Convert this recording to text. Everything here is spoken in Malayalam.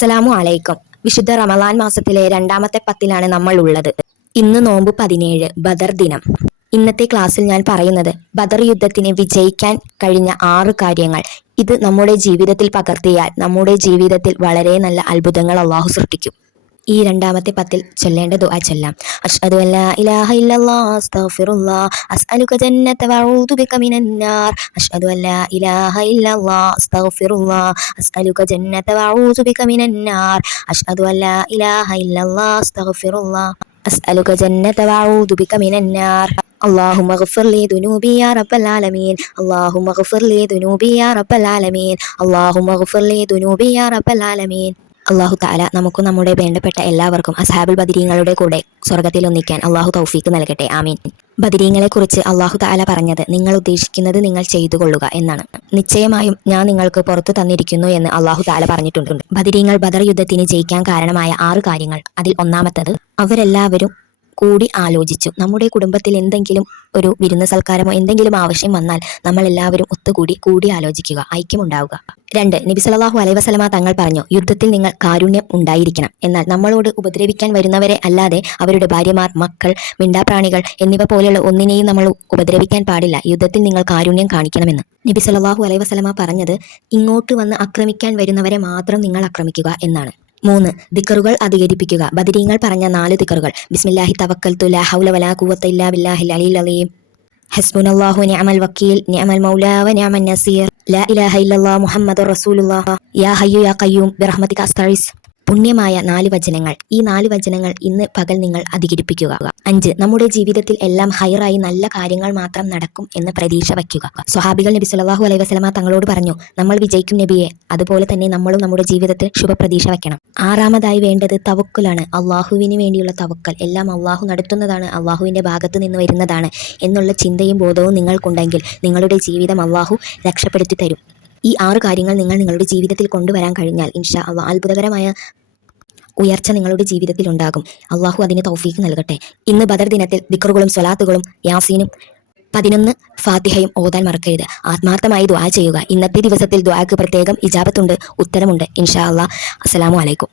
അസ്സലാമു അലൈക്കും. വിശുദ്ധ റമളാൻ മാസത്തിലെ രണ്ടാമത്തെ പത്തിലാണ് നമ്മൾ ഉള്ളത്. ഇന്ന് നോമ്പ് 17, ബദർ ദിനം. ഇന്നത്തെ ക്ലാസ്സിൽ ഞാൻ പറയുന്നത് ബദർ യുദ്ധത്തിന് വിജയിക്കാൻ കഴിഞ്ഞ 6 കാര്യങ്ങൾ. ഇത് നമ്മുടെ ജീവിതത്തിൽ പകർത്തിയാൽ നമ്മുടെ ജീവിതത്തിൽ വളരെ നല്ല അത്ഭുതങ്ങൾ അള്ളാഹു സൃഷ്ടിക്കും. ഈ രണ്ടാമത്തെ പത്തിൽ ചൊല്ലേണ്ട ദുആ ചൊല്ലാം. അഷ്ഹദു അല്ലാ ഇലാഹ ഇല്ലല്ലാഹ് അസ്തഗ്ഫിറുല്ലാഹ് അസ്അലുക ജന്നത വഅഊദു ബിക മിനന്നാർ. അഷ്ഹദു അല്ലാ ഇലാഹ ഇല്ലല്ലാഹ് അസ്തഗ്ഫിറുല്ലാഹ് അസ്അലുക ജന്നത വഅഊദു ബിക മിനന്നാർ. അഷ്ഹദു അല്ലാ ഇലാഹ ഇല്ലല്ലാഹ് അസ്തഗ്ഫിറുല്ലാഹ് അസ്അലുക ജന്നത വഅഊദു ബിക മിനന്നാർ. اللهم اغفر لي ذنوبي يا رب العالمين. اللهم اغفر لي ذنوبي يا رب العالمين. اللهم اغفر لي ذنوبي يا رب العالمين. അള്ളാഹു തആല നമുക്കും നമ്മുടെ വേണ്ടപ്പെട്ട എല്ലാവർക്കും അസ്ഹാബുൽ ബദരീങ്ങളുടെ കൂടെ സ്വർഗ്ഗത്തിൽ ഒന്നിക്കാൻ അള്ളാഹു തൗഫീക്ക് നൽകട്ടെ. ആമീൻ. ബദരീങ്ങളെ കുറിച്ച് അള്ളാഹു തആല പറഞ്ഞത് നിങ്ങൾ ഉദ്ദേശിക്കുന്നത് നിങ്ങൾ ചെയ്തു കൊള്ളുക എന്നാണ്. നിശ്ചയമായും ഞാൻ നിങ്ങൾക്ക് പുറത്തു തന്നിരിക്കുന്നു എന്ന് അള്ളാഹു തആല പറഞ്ഞിട്ടുണ്ട്. ബദരീങ്ങൾ ബദർ യുദ്ധത്തിന് ജയിക്കാൻ കാരണമായ 6 കാര്യങ്ങൾ. അതിൽ ഒന്നാമത്തത്, അവരെല്ലാവരും കൂടി ആലോചിച്ചു. നമ്മുടെ കുടുംബത്തിൽ എന്തെങ്കിലും ഒരു വിരുന്ന് സൽക്കാരമോ എന്തെങ്കിലും ആവശ്യം വന്നാൽ നമ്മൾ എല്ലാവരും ഒത്തുകൂടി ആലോചിക്കുക, ഐക്യമുണ്ടാവുക. 2, നബി സല്ലല്ലാഹു അലൈഹി വസല്ലമ തങ്ങൾ പറഞ്ഞു, യുദ്ധത്തിൽ നിങ്ങൾ കാരുണ്യം ഉണ്ടായിരിക്കണം. എന്നാൽ നമ്മളോട് ഉപദ്രവിക്കാൻ വരുന്നവരെ അല്ലാതെ അവരുടെ ഭാര്യമാർ, മക്കൾ, മിണ്ടാപ്രാണികൾ എന്നിവ പോലെയുള്ള ഒന്നിനെയും നമ്മൾ ഉപദ്രവിക്കാൻ പാടില്ല. യുദ്ധത്തിൽ നിങ്ങൾ കാരുണ്യം കാണിക്കണമെന്ന് നബി സല്ലല്ലാഹു അലൈഹി വസല്ലമ പറഞ്ഞത് ഇങ്ങോട്ട് വന്ന് ആക്രമിക്കാൻ വരുന്നവരെ മാത്രം നിങ്ങൾ ആക്രമിക്കുക എന്നാണ്. 3, ദിക്റുകൾ അധികരിപ്പിക്കുക. ബദരീങ്ങൾ പറഞ്ഞ 4 ദിക്റുകൾ: ബിസ്മില്ലാഹി തവക്കൽതു ലാ ഹൗല വലാ ഖുവത ഇല്ലാ ബില്ലാഹിൽ അലിയിൽ അലീം, ഹസ്ബുനല്ലാഹു നിഅമൽ വക്കീൽ നിഅമൽ മൗലാ വ നിഅമൻ നസീർ, ലാ ഇലാഹ ഇല്ലല്ലാഹ് മുഹമ്മദുർ റസൂലുള്ളാഹ്, യാ ഹയ്യു യാ ഖയ്യൂം ബിറഹ്മതിക അസ്തഗീസ്. പുണ്യമായ 4 വചനങ്ങൾ. ഈ 4 വചനങ്ങൾ ഇന്ന് പകൽ നിങ്ങൾ അധികരിപ്പിക്കുക. 5, നമ്മുടെ ജീവിതത്തിൽ എല്ലാം ഹൈറായി നല്ല കാര്യങ്ങൾ മാത്രം നടക്കും എന്ന് പ്രതീക്ഷ വയ്ക്കുക. സ്വഹാബികൾ നബി സല്ലല്ലാഹു അലൈഹി വസല്ലമ തങ്ങളോട് പറഞ്ഞു, നമ്മൾ വിജയിക്കും നബിയെ. അതുപോലെ തന്നെ നമ്മളും നമ്മുടെ ജീവിതത്തിൽ ശുഭപ്രതീക്ഷ വയ്ക്കണം. 6ാമതായി വേണ്ടത് തവക്കുലാണ്. അള്ളാഹുവിന് വേണ്ടിയുള്ള തവക്കൽ. എല്ലാം അള്ളാഹു നടത്തുന്നതാണ്, അള്ളാഹുവിന്റെ ഭാഗത്ത് നിന്ന് വരുന്നതാണ് എന്നുള്ള ചിന്തയും ബോധവും നിങ്ങൾക്കുണ്ടെങ്കിൽ നിങ്ങളുടെ ജീവിതം അള്ളാഹു രക്ഷപ്പെടുത്തി തരും. ഈ 6 കാര്യങ്ങൾ നിങ്ങൾ നിങ്ങളുടെ ജീവിതത്തിൽ കൊണ്ടുവരാൻ കഴിഞ്ഞാൽ ഇൻഷാ അള്ളാഹ് അത്ഭുതകരമായ ഉയർച്ച നിങ്ങളുടെ ജീവിതത്തിൽ ഉണ്ടാകും. അള്ളാഹു അതിന് തൗഫീക്ക് നൽകട്ടെ. ഇന്ന് ബദർ ദിനത്തിൽ ദിക്റുകളും സ്വലാത്തുകളും യാസീനും 11 ഫാത്തിഹയും ഓതാൻ മറക്കരുത്. ആത്മാർത്ഥമായി ദുആ ചെയ്യുക. ഇന്നത്തെ ദിവസത്തിൽ ദുആക്ക് പ്രത്യേകം ഇജാബത്തുണ്ട്, ഉത്തരമുണ്ട് ഇൻഷാ അള്ളാഹ്. അസ്സലാമു അലൈക്കും.